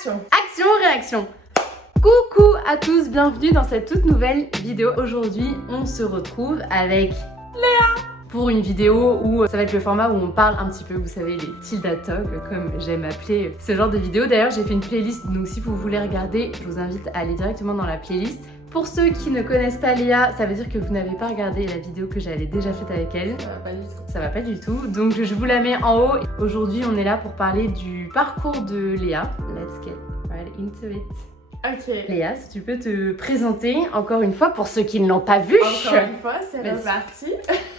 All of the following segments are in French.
Action, réaction. Coucou à tous, bienvenue dans cette toute nouvelle vidéo. Aujourd'hui, on se retrouve avec Léa pour une vidéo où ça va être le format où on parle un petit peu, vous savez, les Tilda Talk, comme j'aime appeler ce genre de vidéo. D'ailleurs, j'ai fait une playlist, donc si vous voulez regarder, je vous invite à aller directement dans la playlist. Pour ceux qui ne connaissent pas Léa, ça veut dire que vous n'avez pas regardé la vidéo que j'avais déjà faite avec elle. Ça va pas du tout. Ça va pas du tout, donc je vous la mets en haut. Aujourd'hui, on est là pour parler du parcours de Léa. Let's get right into it. Ok. Léa, si tu peux te présenter encore une fois pour ceux qui ne l'ont pas vu. Encore une fois, c'est Vas-y. reparti.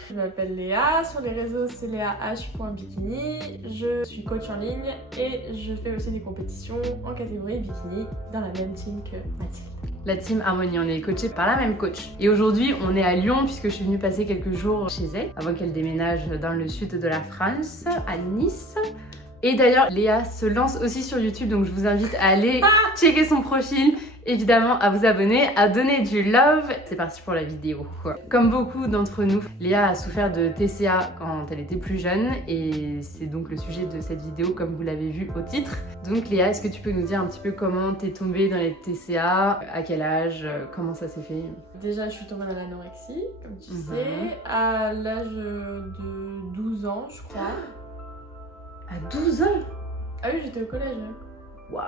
Je m'appelle Léa, sur les réseaux c'est léah.bikini. Je suis coach en ligne et je fais aussi des compétitions en catégorie bikini dans la même team que Mathilde. La team Harmonie, on est coaché par la même coach. Et aujourd'hui, on est à Lyon puisque je suis venue passer quelques jours chez elle avant qu'elle déménage dans le sud de la France, à Nice. Et d'ailleurs, Léa se lance aussi sur YouTube, donc je vous invite à aller checker son profil, évidemment à vous abonner, à donner du love. C'est parti pour la vidéo. Comme beaucoup d'entre nous, Léa a souffert de TCA quand elle était plus jeune et c'est donc le sujet de cette vidéo comme vous l'avez vu au titre. Donc Léa, est-ce que tu peux nous dire un petit peu comment t'es tombée dans les TCA, à quel âge, comment ça s'est fait? Déjà, je suis tombée dans l'anorexie, comme tu sais, à l'âge de 12 ans, je crois. À 12 ans? Ah oui, j'étais au collège. Waouh,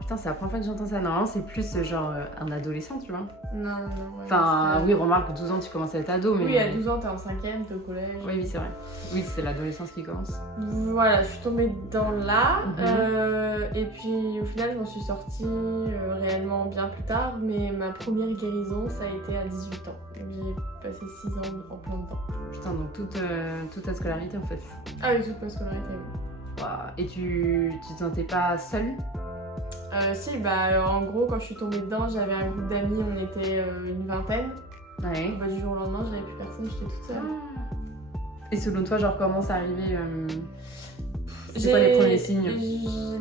putain, c'est la première fois que j'entends ça. Normalement, c'est plus genre un adolescent, tu vois. Non. Ouais, Enfin, oui, remarque, 12 ans, tu commences à être ado, mais... Oui, à 12 ans, t'es en 5ème, t'es au collège. Oui, c'est vrai. Oui, c'est l'adolescence qui commence. Voilà, je suis tombée dans là. Et puis, au final, je m'en suis sortie réellement bien plus tard. Mais ma première guérison, ça a été à 18 ans. Donc, j'ai passé 6 ans en plein dedans. Putain, donc toute ta scolarité, en fait. Ah oui, toute ma scolarité, oui. Waouh. Et tu te sentais pas seule? Si, en gros, quand je suis tombée dedans, j'avais un groupe d'amis, on était une vingtaine. Ouais. Du jour au lendemain, j'avais plus personne, j'étais toute seule. Et selon toi, genre, comment ça arrivait C'est quoi les premiers signes?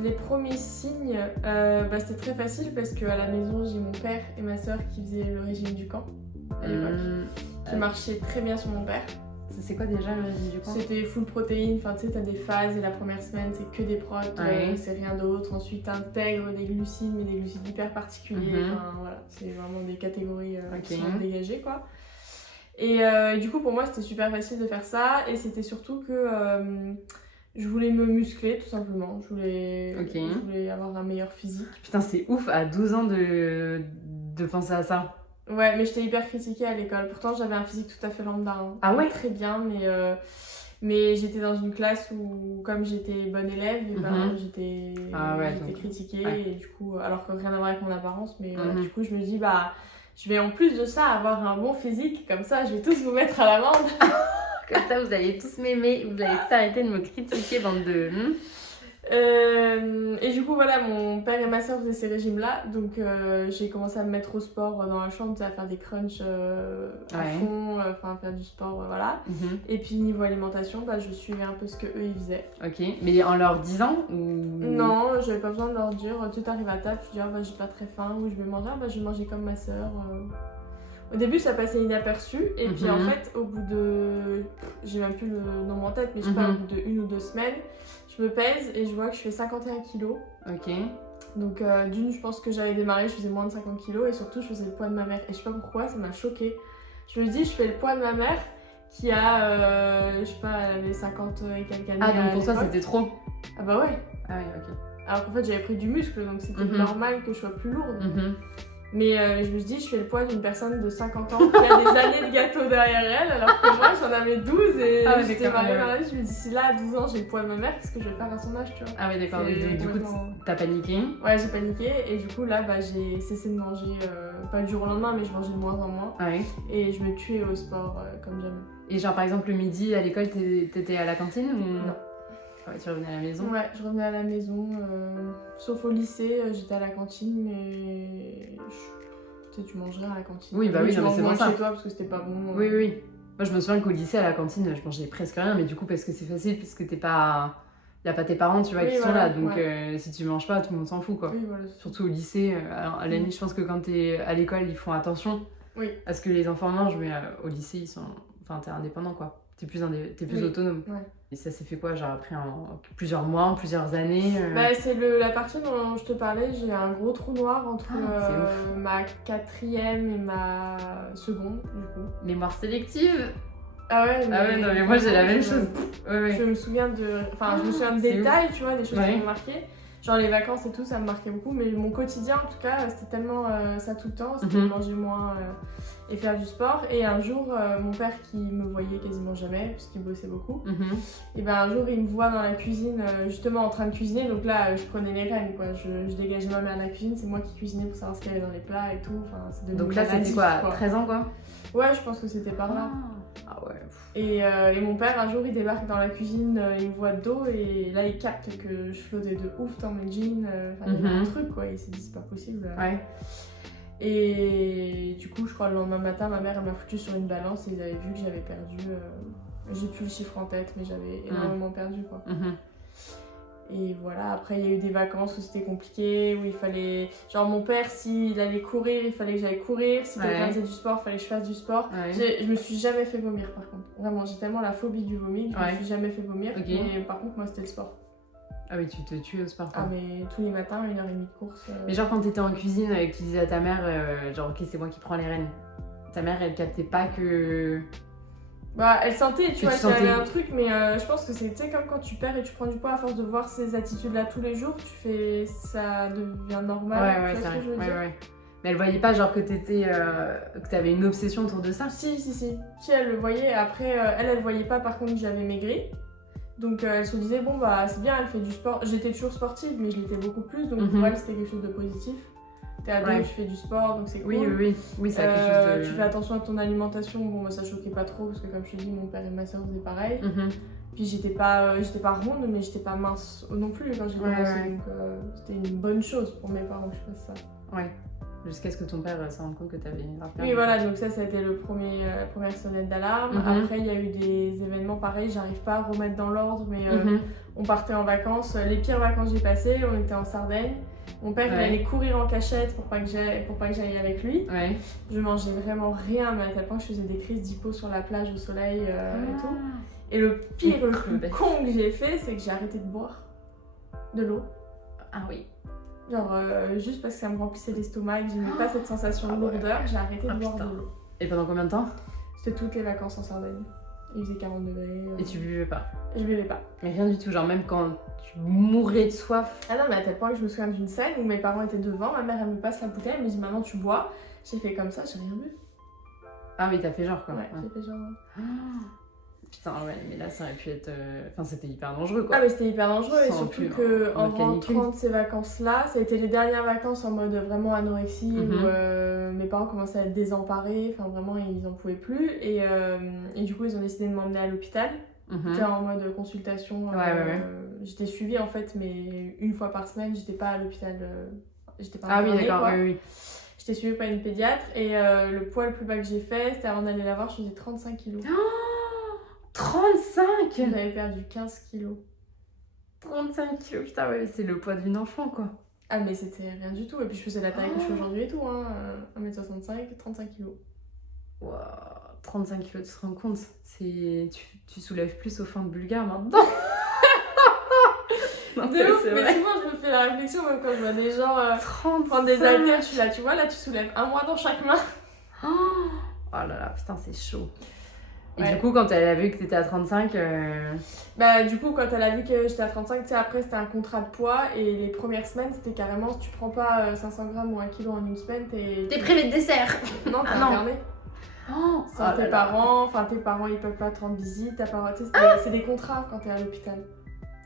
Les premiers signes, c'était très facile parce qu'à la maison, j'ai mon père et ma soeur qui faisaient le régime du camp à l'époque, qui marchait très bien sur mon père. C'est quoi déjà le régime du camp? C'était full protéines, enfin tu sais, t'as des phases et la première semaine c'est que des protes, c'est rien d'autre. Ensuite t'intègres des glucides, mais des glucides hyper particuliers, enfin voilà, c'est vraiment des catégories qui sont dégagées quoi. Et du coup pour moi c'était super facile de faire ça et c'était surtout que je voulais me muscler tout simplement, je voulais avoir un meilleur physique. Putain c'est ouf à 12 ans de penser à ça. Ouais, mais j'étais hyper critiquée à l'école. Pourtant, j'avais un physique tout à fait lambda. Hein. Ah ouais? Très bien, mais j'étais dans une classe où, comme j'étais bonne élève, j'étais critiquée. Ouais. Et du coup, alors que rien à voir avec mon apparence, mais du coup, je me dis, je vais en plus de ça avoir un bon physique. Comme ça, je vais tous vous mettre à l'amende. Comme ça, vous allez tous m'aimer. Vous allez tous arrêter de me critiquer, bande de... Et du coup voilà, mon père et ma soeur faisaient ces régimes là, donc j'ai commencé à me mettre au sport dans la chambre, à faire des crunchs à fond, faire du sport, voilà. Et puis niveau alimentation, je suivais un peu ce que eux ils faisaient. Ok, mais en leur disant ou... Non, j'avais pas besoin de leur dire, tu t'arrives à table, tu dis j'ai pas très faim, ou je vais manger, je vais manger comme ma soeur. Au début ça passait inaperçu, et puis en fait au bout de... j'ai même plus le nombre en tête, mais je sais pas, au bout de 1 ou 2 semaines, je me pèse et je vois que je fais 51 kilos. Ok. Donc d'une, je pense que j'avais démarré, je faisais moins de 50 kilos et surtout je faisais le poids de ma mère. Et je sais pas pourquoi, ça m'a choquée. Je me dis, je fais le poids de ma mère qui a, je sais pas, elle avait 50 et quelques années. Ah donc pour toi c'était trop? Ah bah ouais. Ah ouais, ok. Alors qu'en fait j'avais pris du muscle donc c'était normal que je sois plus lourde. Mais je me dis, je fais le poids d'une personne de 50 ans qui a des années de gâteau derrière elle, alors que moi j'en avais 12 et j'étais mariée dans la vie. Je me dis, si là à 12 ans j'ai le poids de ma mère, qu'est-ce que je vais faire à son âge, tu vois? Ah oui, d'accord, donc du coup t'as paniqué? Ouais, j'ai paniqué et du coup là j'ai cessé de manger, pas du jour au lendemain, mais je mangeais de moins en moins. Et je me tuais au sport comme jamais. Et genre par exemple le midi à l'école, t'étais à la cantine ou... Non. Ouais, tu revenais à la maison? Ouais, je revenais à la maison, sauf au lycée, j'étais à la cantine, mais tu mangerais à la cantine. Oui, oui, non, mais c'est bon ça. Chez toi parce que c'était pas bon. Oui. Moi je me souviens qu'au lycée, à la cantine, je mangeais presque rien, mais du coup parce que c'est facile, parce que t'es pas... Y a pas tes parents, tu vois, qui sont là, donc si tu manges pas, tout le monde s'en fout, quoi. Oui, voilà. Surtout au lycée, alors, à la limite, je pense que quand t'es à l'école, ils font attention à ce que les enfants mangent, mais au lycée, ils sont... Enfin, t'es indépendant, quoi. T'es plus autonome. Ouais. Et ça s'est fait quoi, genre après en plusieurs mois, en plusieurs années Bah, c'est la partie dont je te parlais, j'ai un gros trou noir entre ma 4e et ma seconde, du coup. Mémoire sélective. Ah ouais, non mais moi j'ai la même chose. Je me souviens de... Enfin, je me souviens de détails, tu vois, des choses qui m'ont marqué. Genre les vacances et tout, ça me marquait beaucoup, mais mon quotidien en tout cas, c'était tellement ça tout le temps, c'était manger moins et faire du sport. Et un jour, mon père qui me voyait quasiment jamais, puisqu'il bossait beaucoup, et ben un jour il me voit dans la cuisine, justement en train de cuisiner, donc là je prenais les rênes, quoi. Je dégageais ma mère à la cuisine, c'est moi qui cuisinais pour savoir ce qu'il y avait dans les plats et tout. Enfin, donc là c'était quoi, 13 ans quoi? Ouais, je pense que c'était par là. Ah ouais. Et mon père, un jour, il débarque dans la cuisine, il me voit de dos et là, il capte que je flottais de ouf dans mes jeans. Enfin, il y avait un truc, quoi. Il s'est dit, c'est pas possible. Ouais. Et du coup, je crois le lendemain matin, ma mère, elle m'a foutu sur une balance et ils avaient vu que j'avais perdu. J'ai plus le chiffre en tête, mais j'avais énormément perdu, quoi. Et voilà, après il y a eu des vacances où c'était compliqué, où il fallait... Genre mon père, s'il allait courir, il fallait que j'aille courir. Si quelqu'un faisait du sport, il fallait que je fasse du sport. Je me suis jamais fait vomir par contre. Vraiment, j'ai tellement la phobie du vomi que je me suis jamais fait vomir. Mais par contre, moi c'était le sport. Ah oui, tu te tues au sport quoi. Ah mais tous les matins, 1h30 de course. Mais genre quand t'étais en cuisine et que tu disais à ta mère, genre ok c'est moi qui prends les rênes. Ta mère elle captait pas que... Bah, elle sentait, tu vois, qu'il y avait un truc, mais je pense que c'est comme quand tu perds et tu prends du poids à force de voir ces attitudes-là tous les jours, tu fais, ça devient normal. Ouais, c'est vrai. Mais elle voyait pas genre que t'avais une obsession autour de ça? Si, elle le voyait. Après, elle voyait pas par contre que j'avais maigri. Donc elle se disait, bon bah c'est bien, elle fait du sport. J'étais toujours sportive, mais je l'étais beaucoup plus, donc pour elle c'était quelque chose de positif. T'es ado, tu fais du sport, donc c'est cool. Oui, ça a quelque chose de... Tu fais attention à ton alimentation, bon bah, ça choquait pas trop, parce que comme je te dis, mon père et ma soeur faisaient pareil. Puis j'étais pas ronde, mais j'étais pas mince non plus quand j'ai commencé, donc c'était une bonne chose pour mes parents que je fasse ça. Ouais, jusqu'à ce que ton père se rende compte que t'avais rappelé. Oui, voilà, donc ça a été la première sonnette d'alarme. Après, il y a eu des événements pareils, j'arrive pas à remettre dans l'ordre, mais on partait en vacances. Les pires vacances que j'ai passées, on était en Sardaigne. Mon père, il allait courir en cachette pour pas que j'aille avec lui. Je mangeais vraiment rien, mais à tel point que je faisais des crises d'hypo sur la plage au soleil et tout. Et le pire, le plus con que j'ai fait, c'est que j'ai arrêté de boire de l'eau. Ah oui. Genre, juste parce que ça me remplissait l'estomac et que j'aimais pas cette sensation de lourdeur, j'ai arrêté de boire de l'eau. Et pendant combien de temps? C'était toutes les vacances en Sardaigne. Il faisait 40 degrés. Et tu buvais pas? Je buvais pas. Mais rien du tout, genre même quand tu mourais de soif? Ah non, mais à tel point que je me souviens d'une scène où mes parents étaient devant, ma mère elle me passe la bouteille, elle me dit maintenant tu bois. J'ai fait comme ça, j'ai rien bu. Ah oui, t'as fait genre quoi? Ouais, j'ai fait genre. Putain, ouais, mais là ça aurait pu être. Enfin, c'était hyper dangereux quoi. Ah, mais c'était hyper dangereux et surtout qu'en rentrant de ces vacances-là, ça a été les dernières vacances en mode vraiment anorexie où mes parents commençaient à être désemparés, enfin vraiment ils en pouvaient plus et du coup ils ont décidé de m'emmener à l'hôpital. J'étais en mode consultation. J'étais suivie en fait, mais une fois par semaine, j'étais pas à l'hôpital. J'étais pas internée, oui, d'accord, oui. J'étais suivie par une pédiatre et le poids le plus bas que j'ai fait, c'était avant d'aller la voir, je faisais 35 kilos. 35! J'avais perdu 15 kilos. 35 kilos, putain, ouais, c'est le poids d'une enfant quoi. Ah, mais c'était rien du tout. Et puis je faisais la taille que je fais aujourd'hui et tout, hein. 1m65, 35 kilos. Wow, 35 kilos, tu te rends compte? Tu soulèves plus au fond de Bulgare maintenant. Non, de ouf, mais souvent je me fais la réflexion même quand je vois des gens prendre des haltères, je suis là, tu vois, là tu soulèves un mois dans chaque main. Oh là là, putain, c'est chaud. Et du coup, quand elle a vu que t'étais à 35... Bah du coup, quand elle a vu que j'étais à 35, tu sais, après c'était un contrat de poids et les premières semaines, c'était carrément, si tu prends pas 500 grammes ou 1 kg en une semaine, t'es privé de dessert. Non, t'es interné. Sans tes parents, enfin tes parents ils peuvent pas te rendre visite, c'est des contrats quand t'es à l'hôpital.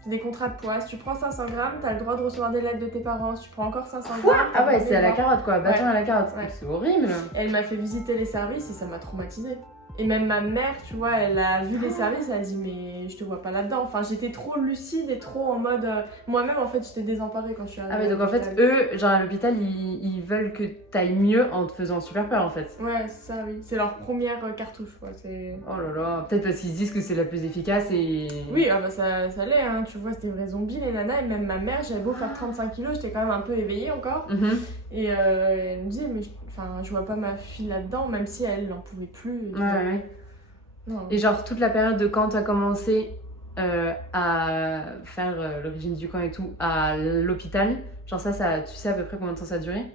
C'est des contrats de poids. Si tu prends 500 grammes, t'as le droit de recevoir des lettres de tes parents. Si tu prends encore 500 grammes... Ah ouais, c'est à la carotte quoi, bâton à la carotte. Ouais. C'est horrible. Elle m'a fait visiter les services et ça m'a traumatisée. Et même ma mère, tu vois, elle a vu les services, elle a dit mais je te vois pas là-dedans. Enfin, j'étais trop lucide et trop en mode... Moi-même, en fait, j'étais désemparée quand je suis arrivée. Ah mais donc en fait, eux, genre à l'hôpital, ils veulent que t'ailles mieux en te faisant super peur en fait. Ouais, c'est ça, oui. C'est leur première cartouche, quoi. Oh là là, peut-être parce qu'ils se disent que c'est la plus efficace et... Oui, ah bah ça l'est, hein. Tu vois, c'était des vrais zombies, les nanas. Et même ma mère, j'avais beau faire 35 kilos, j'étais quand même un peu éveillée encore. Et elle me disait, mais je vois pas ma fille là-dedans, même si elle n'en pouvait plus. Ouais. Non. Et genre toute la période de quand t'as commencé à faire le régime du camp et tout à l'hôpital, genre ça, tu sais à peu près combien de temps ça a duré?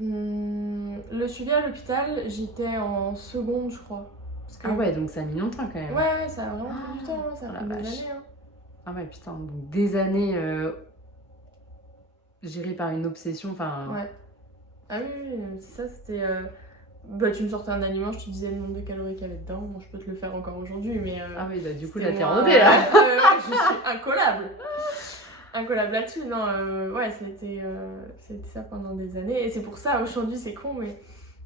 Le suivi à l'hôpital, j'étais en seconde, je crois. Ah ouais, donc ça a mis longtemps quand même. Ouais, ça a vraiment pris du temps, ça a pris des années. Hein. Ah ouais, putain, donc des années gérées par une obsession, enfin... Ouais. Ah oui, ça c'était... Bah, tu me sortais un aliment, je te disais le nombre de calories qu'il y avait dedans. Bon, je peux te le faire encore aujourd'hui, mais... Ah oui, bah, du coup, là, t'es rodée, là. Je suis incollable. Incollable là-dessus, non. Ouais, c'était ça pendant des années. Et c'est pour ça, aujourd'hui, c'est con, mais...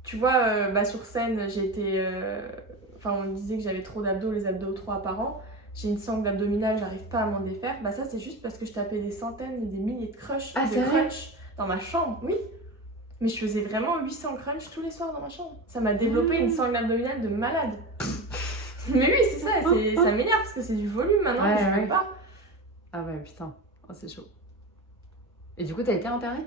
Tu vois, bah, sur scène, j'ai été... Enfin, on me disait que j'avais trop d'abdos, les abdos trop apparents. J'ai une sangle abdominale, j'arrive pas à m'en défaire. Bah ça, c'est juste parce que je tapais des centaines et des milliers de crunchs dans ma chambre, oui. Mais je faisais vraiment 800 crunchs tous les soirs dans ma chambre. Ça m'a développé une sangle abdominale de malade. Mais oui, c'est ça, ça m'énerve parce que c'est du volume maintenant, je peux pas. Ah ouais, putain, oh, c'est chaud. Et du coup, t'as été internée?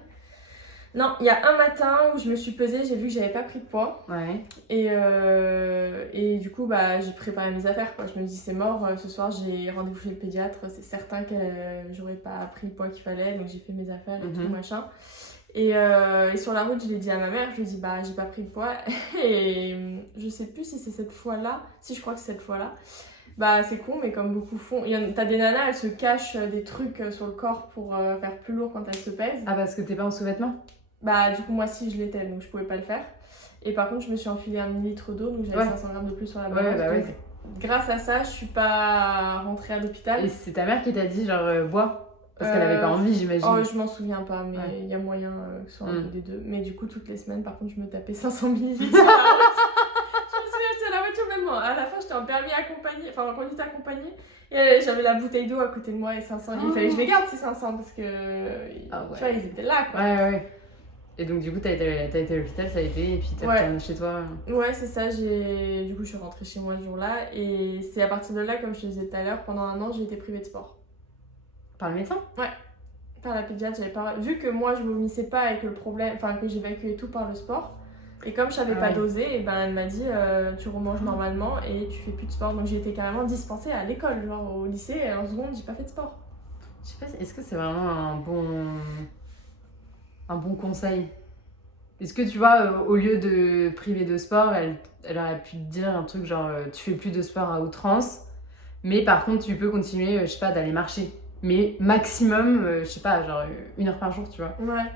Non, il y a un matin où je me suis pesée, j'ai vu que j'avais pas pris de poids. Ouais. Et du coup, bah, j'ai préparé mes affaires, quoi. Je me dis, c'est mort, ce soir j'ai rendez-vous chez le pédiatre, c'est certain que j'aurais pas pris le poids qu'il fallait, donc j'ai fait mes affaires et tout, machin. Et sur la route, je l'ai dit à ma mère, je lui ai dit, bah, j'ai pas pris de poids. Et je sais plus si c'est cette fois-là, si je crois que c'est cette fois-là. Bah, c'est con, mais comme beaucoup font. T'as des nanas, elles se cachent des trucs sur le corps pour faire plus lourd quand elles se pèsent. Ah, parce que t'es pas en sous-vêtements? Bah, du coup, moi, si je l'étais, donc je pouvais pas le faire. Et par contre, je me suis enfilé 1 millilitre d'eau, donc j'avais 500 grammes de plus sur la balance. Ouais. Grâce à ça, je suis pas rentrée à l'hôpital. Et c'est ta mère qui t'a dit, genre, bois? Parce qu'elle avait pas envie, j'imagine. Oh, je m'en souviens pas, mais il y a moyen que ce soit un peu des deux. Mais du coup, toutes les semaines, par contre, je me tapais 500 millilitres sur la route. Je me souviens, j'étais à la voiture, même moi. À la fin, j'étais en permis accompagné, enfin en conduite accompagnie. Et j'avais la bouteille d'eau à côté de moi et 500. Il fallait que je les garde, ces 500, parce que tu vois, ils étaient là, quoi. Ouais. Et donc, du coup, t'as été à l'hôpital, ça a été, et puis t'es retournée chez toi. Ouais, c'est ça. Du coup, je suis rentrée chez moi ce jour-là. Et c'est à partir de là, comme je te disais tout à l'heure, pendant 1 an, j'ai été privée de sport. Par le médecin? Ouais. Par la pédiatre, j'avais pas... Vu que moi, je vomissais pas et que le problème... Enfin, que j'évacuais tout par le sport. Et comme je savais pas doser, et ben, elle m'a dit, tu remanges normalement et tu fais plus de sport. Donc, j'ai été carrément dispensée à l'école. Genre, au lycée, en seconde, j'ai pas fait de sport. Je sais pas, est-ce que c'est vraiment un bon conseil? Est-ce que tu vois, au lieu de priver de sport, elle aurait pu te dire un truc genre tu fais plus de sport à outrance, mais par contre tu peux continuer, je sais pas, d'aller marcher. Mais maximum, je sais pas, genre 1 heure par jour, tu vois. Ouais.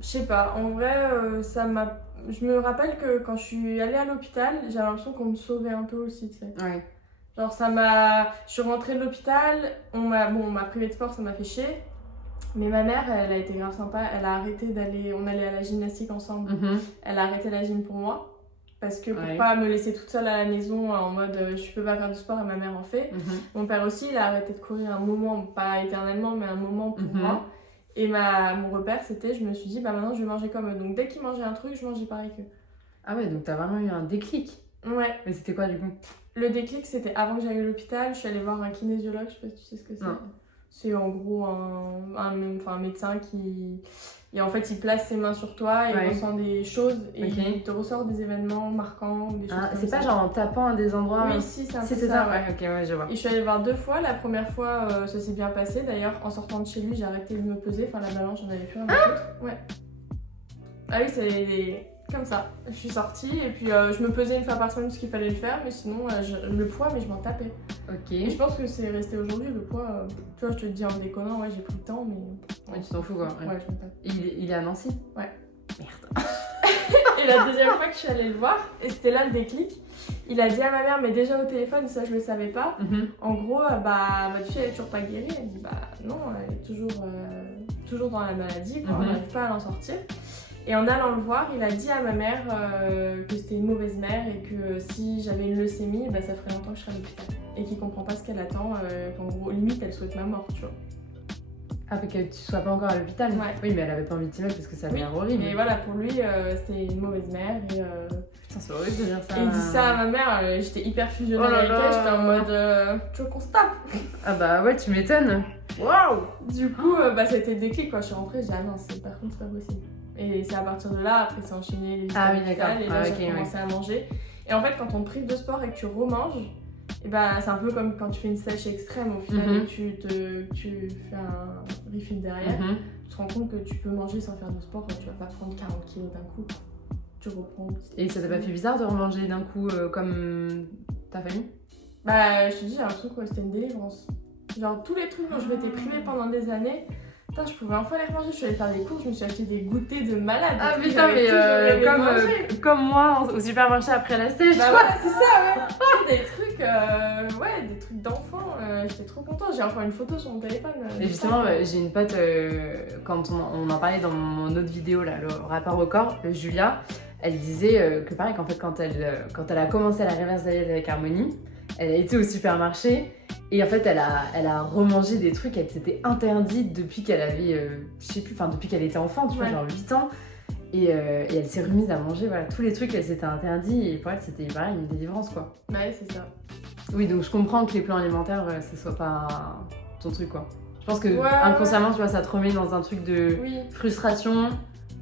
Je sais pas, en vrai, ça m'a... Je me rappelle que quand je suis allée à l'hôpital, j'avais l'impression qu'on me sauvait un peu aussi, tu sais. Ouais. Genre ça m'a... Je suis rentrée de l'hôpital, on m'a privé de sport, ça m'a fait chier. Mais ma mère, elle a été grave sympa, elle a arrêté d'aller... On allait à la gymnastique ensemble. Elle a arrêté la gym pour moi. Parce que pour pas me laisser toute seule à la maison en mode je peux pas faire du sport et ma mère en fait. Mon père aussi, il a arrêté de courir un moment, pas éternellement, mais un moment pour moi. Et mon repère, c'était, je me suis dit, bah maintenant je vais manger comme eux. Donc dès qu'ils mangeaient un truc, je mangeais pareil qu'eux. Ah ouais, donc t'as vraiment eu un déclic. Ouais. Mais c'était quoi du coup? Le déclic, c'était avant que j'aille à l'hôpital, je suis allée voir un kinésiologue, je sais pas si tu sais ce que c'est. Non. C'est en gros un médecin qui... Et en fait, il place ses mains sur toi, il ressent des choses et il te ressort des événements marquants, des choses comme ça. C'est pas genre en tapant à des endroits... Oui, si, c'est un peu c'est ça. Ouais, ok, ouais, je vois. Et je suis allée le voir 2 fois. La première fois, ça s'est bien passé. D'ailleurs, en sortant de chez lui, j'ai arrêté de me peser. Enfin, la balance, j'en avais plus rien à foutre. Ouais. Ah oui, c'est comme ça. Je suis sortie et puis je me pesais 1 fois par semaine parce qu'il fallait le faire. Mais sinon, le poids, mais je m'en tapais. Ok. Et je pense que c'est resté aujourd'hui, le poids. Tu vois, je te le dis en déconnant, ouais, j'ai pris le temps, mais... Ouais, tu t'en fous, quoi. Ouais, je me tape. Il est à Nancy? Ouais. Merde. Et la deuxième fois que je suis allée le voir, et c'était là le déclic, il a dit à ma mère, mais déjà au téléphone, ça je le savais pas, en gros, tu sais, elle est toujours pas guérie. Elle dit, bah non, elle est toujours dans la maladie, quoi, on n'arrive pas à l'en sortir. Et en allant le voir, il a dit à ma mère que c'était une mauvaise mère et que si j'avais une leucémie, bah, ça ferait longtemps que je serais à l'hôpital. Et qu'il comprend pas ce qu'elle attend, qu'en gros, limite, elle souhaite ma mort, tu vois. Ah, que tu sois pas encore à l'hôpital? Ouais. Oui, mais elle avait pas envie de t'y mettre parce que ça avait l'air horrible. Et voilà, pour lui, c'était une mauvaise mère. Et, putain, c'est horrible de dire ça. Et il dit ça à ma mère, j'étais hyper fusionnelle avec elle, j'étais en mode tu veux qu'on se tape? Ah bah ouais, tu m'étonnes. Waouh! Du coup, ça a été le déclic quand je suis rentrée, j'ai dit ah non, par contre, c'est pas possible. Et c'est à partir de là, après, c'est enchaîné les visites à l'hôpital, et là, j'ai commencé à manger. Et en fait, quand on te prive de sport et que tu remanges, Et bah, c'est un peu comme quand tu fais une sèche extrême au final et que tu fais un refill derrière. Tu te rends compte que tu peux manger sans faire de sport, tu vas pas prendre 40 kilos d'un coup. Tu reprends. Et ça t'a pas fait bizarre de remanger d'un coup comme ta famille? Bah, je te dis, j'ai l'impression que c'était une délivrance. Genre, tous les trucs dont je m'étais privée pendant des années, putain, je pouvais enfin les manger. Je suis allée faire des courses, je me suis acheté des goûters de malade. Ah putain, mais comme moi au supermarché après la sèche. Bah voilà, c'est ça, ouais. Des trucs d'enfant. J'étais trop contente. J'ai encore une photo sur mon téléphone. Et justement, j'ai une pote, quand on en parlait dans mon autre vidéo, là, le rapport au corps, Julia, elle disait que pareil, qu'en fait, quand elle a commencé la reverse diet avec Harmonie, elle a été au supermarché et en fait, elle a remangé des trucs qu'elle s'était interdite depuis qu'elle avait, je sais plus, enfin, depuis qu'elle était enfant, tu vois, genre 8 ans. Et elle s'est remise à manger voilà, tous les trucs qu'elle s'était interdit et pour elle, c'était pareil, une délivrance, quoi. Ouais, c'est ça. Oui, donc je comprends que les plans alimentaires, ça soit pas ton truc, quoi. Je pense que inconsciemment, tu vois, ça te remet dans un truc de frustration.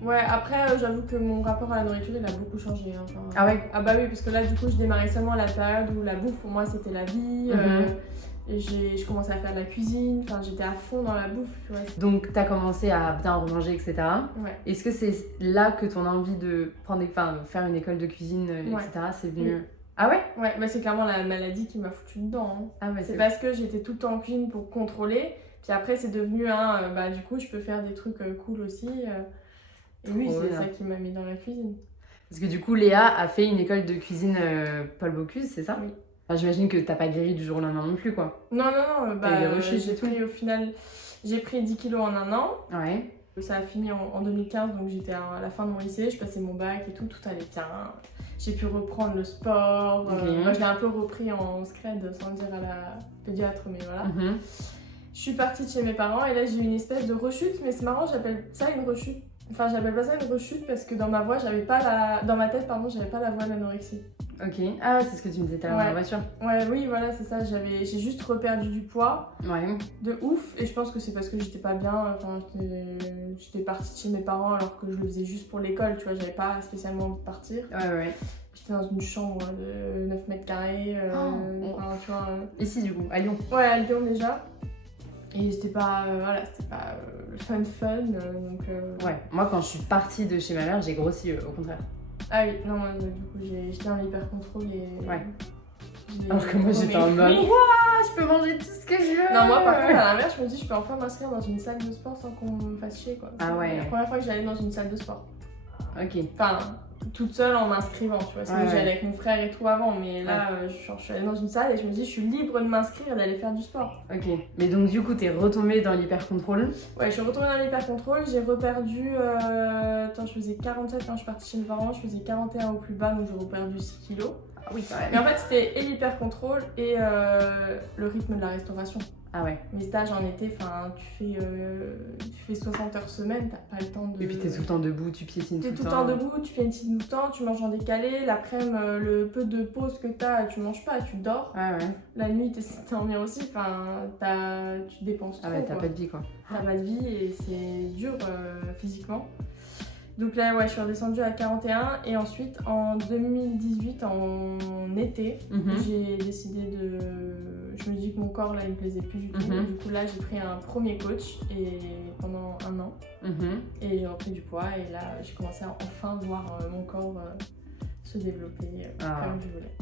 Ouais, après, j'avoue que mon rapport à la nourriture, il a beaucoup changé. Hein. Enfin, ah ouais? Ah bah oui, parce que là, du coup, je démarrais seulement la période où la bouffe, pour moi, c'était la vie. Et je commençais à faire de la cuisine. Enfin, j'étais à fond dans la bouffe, tu vois. Donc, t'as commencé à bien remanger, etc. Ouais. Est-ce que c'est là que ton envie de faire une école de cuisine, etc., c'est venu... Oui. Ah ouais? Ouais, bah c'est clairement la maladie qui m'a foutu dedans. Hein. Ah ouais, c'est parce que j'étais tout le temps en cuisine pour contrôler. Puis après, c'est devenu bah du coup, je peux faire des trucs cool aussi. Et oui, c'est ça qui m'a mis dans la cuisine. Parce que du coup, Léa a fait une école de cuisine Paul Bocuse, c'est ça? Oui. Enfin, j'imagine que t'as pas guéri du jour au lendemain non plus, quoi. Non, j'ai pris 10 kilos en un an. Ouais. Ça a fini en 2015, donc j'étais à la fin de mon lycée, je passais mon bac et tout allait bien. J'ai pu reprendre le sport. Moi, je l'ai un peu repris en scred, sans dire à la pédiatre, mais voilà. Je suis partie de chez mes parents et là, j'ai eu une espèce de rechute, mais c'est marrant, j'appelle ça une rechute. Enfin, j'appelle pas ça une rechute parce que dans ma tête, j'avais pas la voie de l'anorexie. Ok. Ah ouais, c'est ce que tu me disais tout à l'heure dans la voiture. Ouais, oui, voilà, c'est ça. J'ai juste reperdu du poids. Ouais. De ouf. Et je pense que c'est parce que j'étais pas bien. Enfin, j'étais partie de chez mes parents alors que je le faisais juste pour l'école, tu vois. J'avais pas spécialement envie de partir. Ouais. J'étais dans une chambre de 9 mètres carrés. Tu vois. Ici, du coup, à Lyon. Ouais, à Lyon déjà. Et c'était pas, le fun. Donc, Ouais, moi quand je suis partie de chez ma mère, j'ai grossi au contraire. Ah oui, non, du coup j'étais en hyper contrôle et. Ouais. Alors que moi j'étais en mode waouh, je peux manger tout ce que je veux. Non, moi par contre, à l'inverse, je me dis, je peux enfin m'inscrire dans une salle de sport sans qu'on me fasse chier, quoi. Ah ouais. C'est la première fois que j'allais dans une salle de sport. Ok. Enfin, toute seule en m'inscrivant, tu vois. Sinon j'allais avec mon frère et tout avant, mais là je suis allée dans une salle et je me dis, je suis libre de m'inscrire et d'aller faire du sport. Ok. Mais donc du coup, t'es retombée dans l'hyper-contrôle? Ouais, je suis retombée dans l'hyper-contrôle, j'ai reperdu. Je faisais 47 quand je suis partie chez mes parents, je faisais 41 au plus bas, donc j'ai reperdu 6 kilos. Ah oui, quand même. Mais en fait, c'était et l'hyper-contrôle et le rythme de la restauration. Ah ouais. Mes stages en été, enfin, tu fais 60 heures semaine, t'as pas le temps de... Et puis t'es tout le temps debout, tu piétines tout le temps. T'es tout le temps debout, tu piétines tout le temps, tu manges en décalé, l'après-midi, le peu de pause que t'as, tu manges pas, tu dors. Ouais. La nuit, t'essaies de dormir aussi, enfin, tu dépenses trop. Ah ouais, t'as pas de vie, quoi. T'as pas de vie et c'est dur physiquement. Donc là, ouais, je suis redescendue à 41 et ensuite, en 2018, en été, j'ai décidé de... Je me dis que mon corps, là, il me plaisait plus du tout. Du coup, là, j'ai pris un premier coach et pendant un an. Et j'ai repris du poids et là, j'ai commencé à enfin voir mon corps se développer comme je voulais.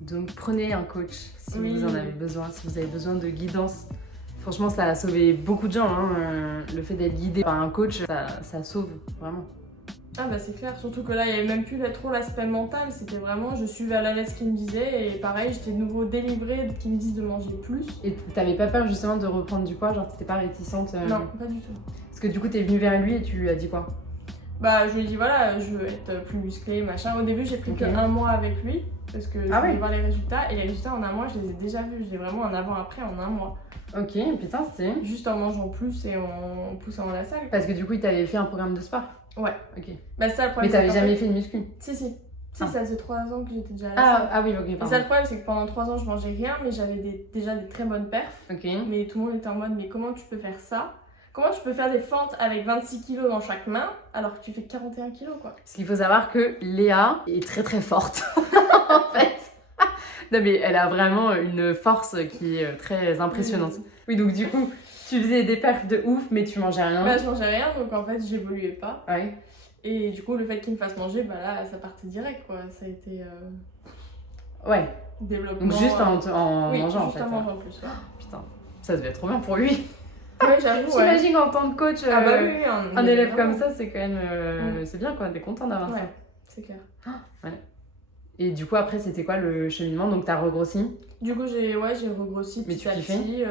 Donc, prenez un coach si vous en avez besoin, si vous avez besoin de guidance. Franchement, ça a sauvé beaucoup de gens. Hein. Le fait d'être guidé par un coach, ça sauve vraiment. Ah bah c'est clair, surtout que là il n'y avait même plus trop l'aspect mental, c'était vraiment je suivais à la lettre ce qu'il me disait et pareil j'étais de nouveau délivrée qu'ils me disent de manger plus. Et t'avais pas peur justement de reprendre du poids, genre t'étais pas réticente Non, pas du tout. Parce que du coup t'es venue vers lui et tu lui as dit quoi? Bah je lui ai dit voilà, je veux être plus musclée, machin. Au début j'ai pris que un mois avec lui parce que je voulais voir les résultats et les résultats en un mois je les ai déjà vus, j'ai vraiment un avant-après en un mois. Ok, putain c'est... Juste en mangeant plus et en poussant la salle. Parce que du coup il t'avait fait un programme de sport? Ouais. Ok. Bah ça, le problème, mais t'avais jamais fait de muscu? Si, ça faisait 3 ans que j'étais déjà à la salle. Ah oui, ok. Et ça, le problème, c'est que pendant 3 ans, je mangeais rien, mais j'avais déjà des très bonnes perfs. Ok. Mais tout le monde était en mode, mais comment tu peux faire ça? Comment tu peux faire des fentes avec 26 kilos dans chaque main alors que tu fais 41 kilos, quoi? Parce qu'il faut savoir que Léa est très très forte, en fait. Non mais elle a vraiment une force qui est très impressionnante. Oui, donc du coup, tu faisais des perfs de ouf, mais tu mangeais rien. Bah je mangeais rien, donc en fait j'évoluais pas. Ouais. Et du coup le fait qu'il me fasse manger, bah là ça partait direct quoi. Ça a été ouais. développement. Donc juste en oui, mangeant juste en fait. en mangeant en plus. Ouais. Putain, ça devait être trop bien pour lui. Ouais, j'avoue. J'imagine qu'en tant que coach, Ah bah oui, un élève comme ça, c'est quand même... c'est bien quoi, t'es content d'avoir ça. C'est clair. Ouais. Et du coup, après, c'était quoi le cheminement? Donc, t'as regrossi? Du coup, j'ai regrossi petit à petit,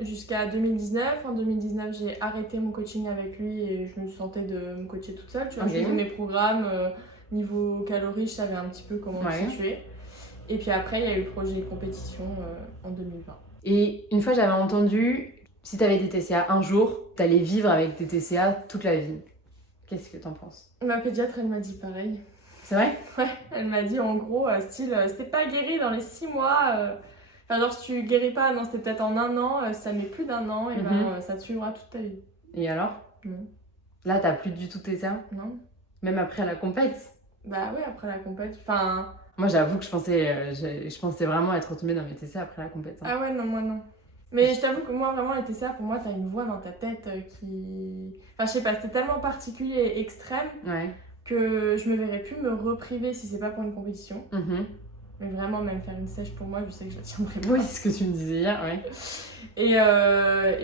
jusqu'à 2019. En 2019, j'ai arrêté mon coaching avec lui et je me sentais de me coacher toute seule. Tu vois, je faisais mes programmes, niveau calories, je savais un petit peu comment me situer. Et puis après, il y a eu le projet compétition en 2020. Et une fois, j'avais entendu, si t'avais des TCA un jour, t'allais vivre avec des TCA toute la vie. Qu'est-ce que t'en penses? Ma pédiatre, elle m'a dit pareil. C'est vrai? Ouais, elle m'a dit en gros, style, c'était pas guéri dans les 6 mois. Enfin, genre, si tu guéris pas, non, c'était peut-être en 1 an, si ça met plus d'1 an, et ben ça te suivra toute ta vie. Et alors? Là, t'as plus du tout TCA? Non. Même après la compète? Bah oui, après la compète. Enfin. Moi, j'avoue que je pensais vraiment être tombée dans mes TCA après la compète. Hein. Ah ouais, non, moi non. Mais je t'avoue que moi, vraiment, les TCA, pour moi, t'as une voix dans ta tête qui. Enfin, je sais pas, c'était tellement particulier et extrême. Ouais. Que je me verrais plus me repriver si c'est pas pour une compétition. Mais vraiment, même faire une sèche pour moi, je sais que je la tiendrai pas. Oui, c'est ce que tu me disais hier, ouais. Et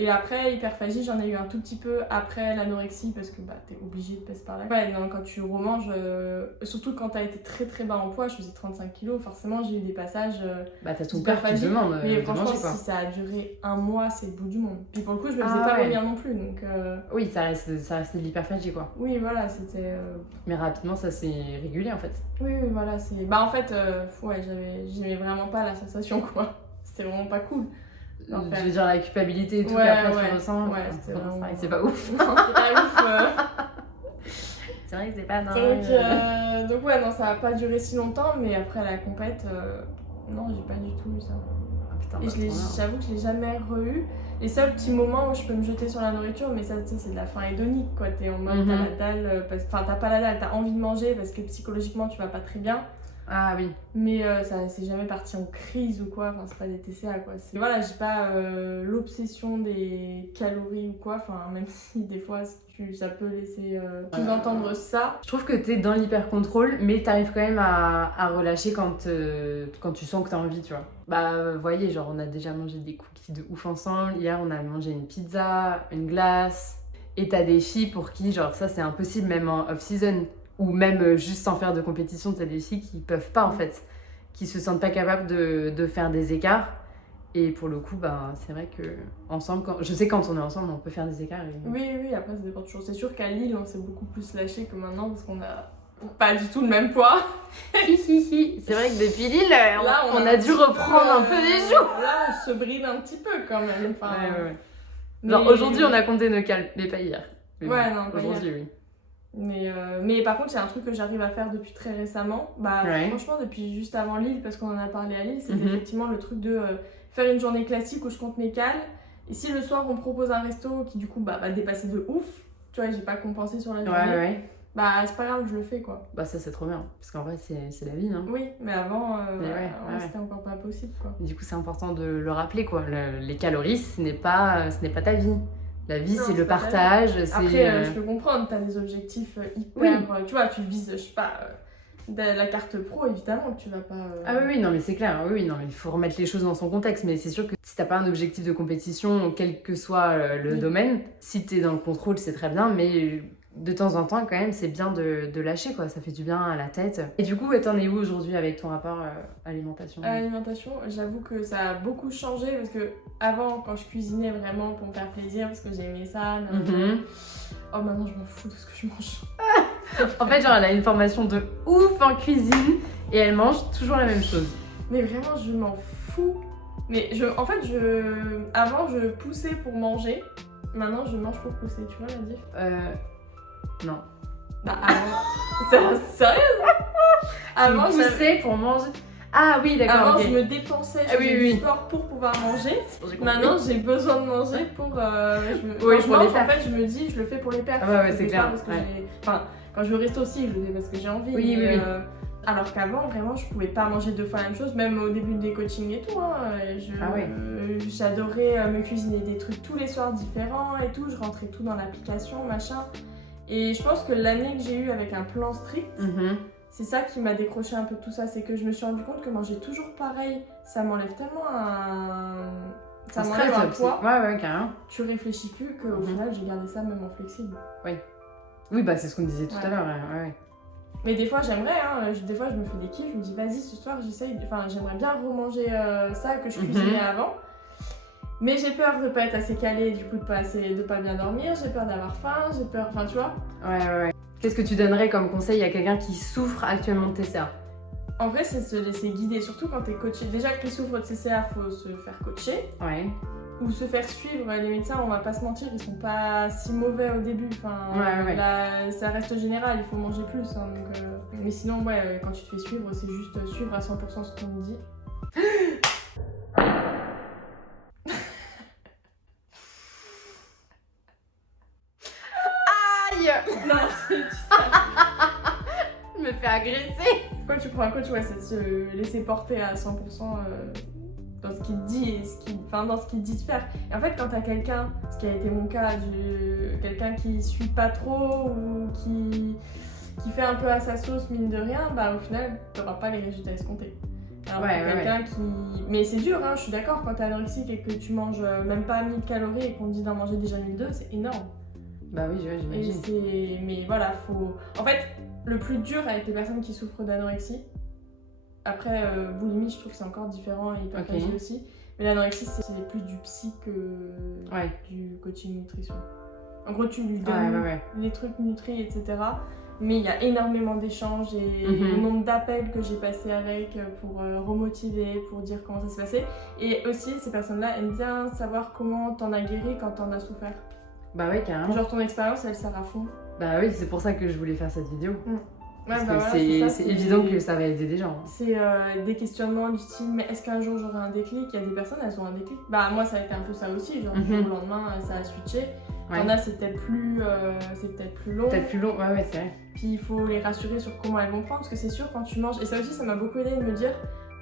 après, hyperphagie, j'en ai eu un tout petit peu après l'anorexie parce que bah, t'es obligé de passer par là. Ouais, non, quand tu remanges, surtout quand t'as été très très bas en poids, je faisais 35 kilos, forcément j'ai eu des passages. Bah, t'as ton corps qui te demande. Mais franchement, manger, quoi. si ça a duré 1 mois, c'est le bout du monde. Puis pour le coup, je me faisais pas vomir non plus. Donc, oui, ça restait de l'hyperphagie, quoi. Oui, voilà, c'était. Mais rapidement, ça s'est régulé en fait. Oui, voilà, c'est. Bah, en fait, ouais, j'aimais vraiment pas la sensation, quoi. C'était vraiment pas cool. Je veux dire, la culpabilité et tout qu'après tu ressens. Ouais, c'était vraiment. C'est pas ouf. Non, c'est pas ouf. C'est vrai que c'est pas dingue. Donc, ouais, non, ça a pas duré si longtemps, mais après la compète, non, j'ai pas du tout eu ça. Ah, putain, et j'avoue que je l'ai jamais re-eu. Les seuls petits moments où je peux me jeter sur la nourriture, mais ça, tu sais, c'est de la faim hédonique, quoi. T'es en mode, t'as la dalle, enfin, t'as pas la dalle, t'as envie de manger parce que psychologiquement, tu vas pas très bien. Ah oui. Mais ça c'est jamais parti en crise ou quoi, enfin c'est pas des TCA quoi. Voilà, j'ai pas l'obsession des calories ou quoi, enfin même si des fois ça peut laisser sous-entendre ça. Je trouve que t'es dans l'hyper-contrôle, mais t'arrives quand même à relâcher quand tu sens que t'as envie, tu vois. Bah, voyez, genre on a déjà mangé des cookies de ouf ensemble, hier on a mangé une pizza, une glace, et t'as des filles pour qui, genre ça c'est impossible même en off-season. Ou même juste sans faire de compétition, t'as des filles qui peuvent pas en fait, qui se sentent pas capables de faire des écarts. Et pour le coup, bah, c'est vrai que ensemble, je sais quand on est ensemble, on peut faire des écarts. Oui, après ça dépend toujours. C'est sûr qu'à Lille, on s'est beaucoup plus lâché que maintenant parce qu'on a pas du tout le même poids. C'est vrai que depuis Lille, là, on a dû reprendre un peu les joues. Là, on se bride un petit peu quand même. Enfin, ouais. Genre aujourd'hui, on a compté nos cales, mais pas hier. Mais ouais, non, pas aujourd'hui, hier. Oui. Mais par contre, c'est un truc que j'arrive à faire depuis très récemment. Bah, franchement, depuis juste avant Lille, parce qu'on en a parlé à Lille, c'était effectivement le truc de faire une journée classique où je compte mes cales. Et si le soir, on me propose un resto qui, du coup, bah, va dépasser de ouf, tu vois, j'ai pas compensé sur la journée, bah, c'est pas grave, je le fais, quoi. Bah, ça, c'est trop bien. Parce qu'en vrai, c'est la vie, hein. Oui, mais avant, c'était encore pas possible, quoi. Du coup, c'est important de le rappeler, quoi. Les calories, ce n'est pas ta vie. La vie, c'est le partage. Après, je peux comprendre, t'as des objectifs hyper. Tu vois, tu vises, je sais pas, la carte pro, évidemment que tu vas pas. Ah oui, non, mais c'est clair. Oui, non, mais il faut remettre les choses dans son contexte. Mais c'est sûr que si t'as pas un objectif de compétition, quel que soit le domaine, si t'es dans le contrôle, c'est très bien. Mais de temps en temps, quand même, c'est bien de lâcher, quoi. Ça fait du bien à la tête. Et du coup, t'en es où aujourd'hui avec ton rapport alimentation? Alimentation, j'avoue que ça a beaucoup changé parce que avant, quand je cuisinais vraiment pour me faire plaisir, parce que j'aimais ça, oh maintenant je m'en fous de ce que je mange. En fait, genre, elle a une formation de ouf en cuisine et elle mange toujours la même chose. Mais vraiment, je m'en fous. Mais en fait, avant, je poussais pour manger. Maintenant, je mange pour pousser. Tu vois la diff? Non. Bah, avant. Sérieux? Avant, je poussais pour manger. Ah oui, d'accord. Avant, je me dépensais, je faisais du sport pour pouvoir manger. Maintenant, j'ai besoin de manger pour. Quand je mange, en fait, je me dis, je le fais pour les perfs. Ah ouais, c'est clair. Parce que quand je vais au resto aussi, je le fais parce que j'ai envie. Oui. Alors qu'avant, vraiment, je pouvais pas manger 2 fois la même chose, même au début des coachings et tout. Hein. J'adorais me cuisiner des trucs tous les soirs différents et tout. Je rentrais tout dans l'application, machin. Et je pense que l'année que j'ai eue avec un plan strict, c'est ça qui m'a décroché un peu de tout ça. C'est que je me suis rendu compte que manger toujours pareil, ça m'enlève tellement ça m'enlève un poids. Ouais, carrément. Tu réfléchis plus qu'au final, j'ai gardé ça même en flexible. Oui, bah c'est ce qu'on disait tout à l'heure. Ouais. Mais des fois, j'aimerais, hein, des fois, je me fais des kiffs, je me dis, vas-y, ce soir, j'aimerais bien remanger ça que je cuisinais avant. Mais j'ai peur de pas être assez calée, du coup, de pas bien dormir, j'ai peur d'avoir faim, j'ai peur, enfin, tu vois. Ouais. Qu'est-ce que tu donnerais comme conseil à quelqu'un qui souffre actuellement de TCA? En vrai, c'est se laisser guider, surtout quand t'es coaché. Déjà, qui souffre de TCA, faut se faire coacher. Ouais. Ou se faire suivre. Les médecins, on va pas se mentir, ils sont pas si mauvais au début. Enfin, là, ça reste général, il faut manger plus. Hein, donc, mais sinon, quand tu te fais suivre, c'est juste suivre à 100% ce qu'on te dit. Aïe! Non, Je me fais agresser! Quand tu prends un coach, c'est de se laisser porter à 100% dans ce qu'il te dit et dans ce qu'il te dit de faire. Et en fait, quand t'as quelqu'un, ce qui a été mon cas, quelqu'un qui suit pas trop ou qui fait un peu à sa sauce, mine de rien, au final, t'auras pas les résultats escomptés. Alors quelqu'un qui... Mais c'est dur, hein, je suis d'accord, quand t'es anorexique et que tu manges même pas 1000 calories et qu'on te dit d'en manger déjà 1200, c'est énorme. Bah oui, j'imagine. Mais voilà, faut... En fait, le plus dur avec les personnes qui souffrent d'anorexie, après boulimie, je trouve que c'est encore différent et hyperphagie aussi, mais l'anorexie, c'est plus du psy que du coaching nutrition. En gros, tu lui donnes les trucs nutris, etc. Mais il y a énormément d'échanges et le nombre d'appels que j'ai passé avec pour remotiver, pour dire comment ça s'est passé. Et aussi, ces personnes-là aiment bien savoir comment t'en as guéri quand t'en as souffert. Bah ouais, carrément. Genre ton expérience, elle sert à fond. Bah oui, c'est pour ça que je voulais faire cette vidéo. Parce que voilà, c'est évident que ça va aider des gens. C'est des questionnements du style, mais est-ce qu'un jour j'aurai un déclic? Il y a des personnes, elles ont un déclic. Bah moi, ça a été un peu ça aussi, genre du jour au lendemain, ça a switché. Il y en a, c'est peut-être plus long. Peut-être plus long, ouais, c'est vrai. Puis il faut les rassurer sur comment elles vont prendre, parce que c'est sûr, quand tu manges, et ça aussi, ça m'a beaucoup aidé de me dire,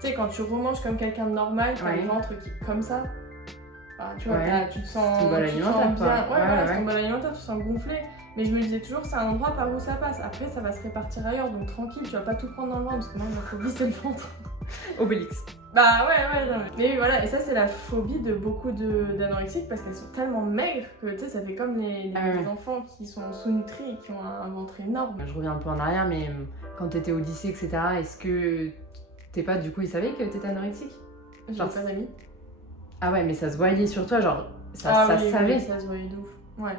tu sais, quand tu remanges comme quelqu'un de normal, t'as le ventre qui comme ça, tu vois, tu te sens bien. C'est ton bol alimentaire, tu te sens gonflé. Mais je me disais toujours, c'est un endroit par où ça passe. Après, ça va se répartir ailleurs, donc tranquille, tu vas pas tout prendre dans le ventre, parce que moi, ma phobie, c'est le ventre. Obélix. Bah ouais, non. Mais voilà, et ça, c'est la phobie de beaucoup d'anorexiques, parce qu'elles sont tellement maigres que, tu sais, ça fait comme les enfants qui sont sous-nutris et qui ont un ventre énorme. Je reviens un peu en arrière, mais quand t'étais au lycée, etc., est-ce que tes potes, du coup, ils savaient que t'étais anorexique? J'avais pas d'amis. Ah ouais, mais ça se voyait sur toi, genre, ça savait. Oui, ça se voyait de ouf. Ouais.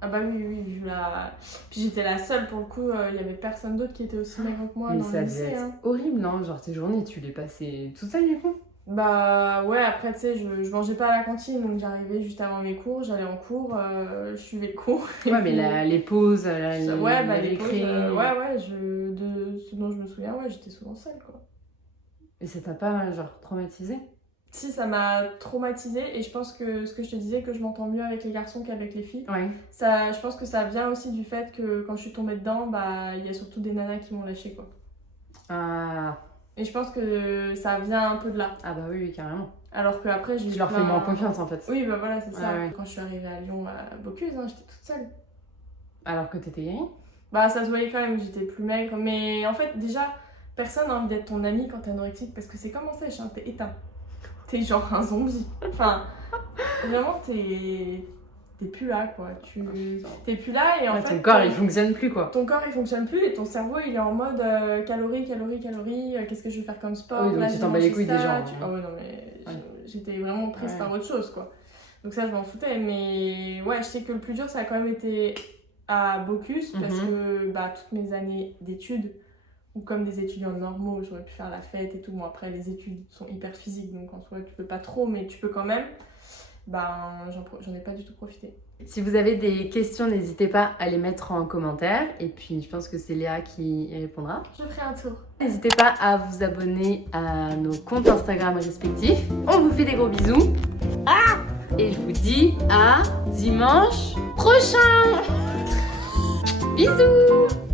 Ah bah oui, vu la... Puis j'étais la seule, pour le coup, il y avait personne d'autre qui était aussi maigre que moi dans le lycée. Ça devait être horrible, non? Genre tes journées, tu les passais toute seule du coup? Bah ouais, après tu sais, je mangeais pas à la cantine, donc j'arrivais juste avant mes cours, j'allais en cours, je suivais cours. Ouais, mais les pauses, les récré... de ce dont je me souviens, j'étais souvent seule, quoi. Et ça t'a pas, genre, traumatisée? Si, ça m'a traumatisée, et je pense que ce que je te disais, que je m'entends mieux avec les garçons qu'avec les filles, ça, je pense que ça vient aussi du fait que quand je suis tombée dedans, il y a surtout des nanas qui m'ont lâché, quoi. Ah. Et je pense que ça vient un peu de là. Ah bah oui, carrément. Alors qu'après, tu leur fais moins confiance en fait. Oui, bah voilà, c'est ça. Quand je suis arrivée à Lyon, à Bocuse, j'étais toute seule. Alors que t'étais guérie? Bah ça se voyait quand même, j'étais plus maigre, mais en fait, déjà, personne n'a envie d'être ton ami quand t'es anorexique, parce que c'est comme en sèche, hein, t'es éteint. T'es genre un zombie. Enfin, vraiment, t'es plus là, quoi. T'es plus là et en fait... Ton corps, il fonctionne plus, quoi. Ton corps, il fonctionne plus et ton cerveau, il est en mode calories, qu'est-ce que je vais faire comme sport? Oui, donc là, tu t'en bats les couilles des gens. Ah ouais, non, mais j'étais vraiment prise par autre chose, quoi. Donc ça, je m'en foutais. Mais ouais, je sais que le plus dur, ça a quand même été à Bocuse, parce que toutes mes années d'études, ou comme des étudiants normaux, j'aurais pu faire la fête et tout. Bon, après, les études sont hyper physiques, donc en soi, tu peux pas trop, mais tu peux quand même. J'en ai pas du tout profité. Si vous avez des questions, n'hésitez pas à les mettre en commentaire. Et puis, je pense que c'est Léa qui y répondra. Je ferai un tour. N'hésitez pas à vous abonner à nos comptes Instagram respectifs. On vous fait des gros bisous. Et je vous dis à dimanche prochain. Bisous.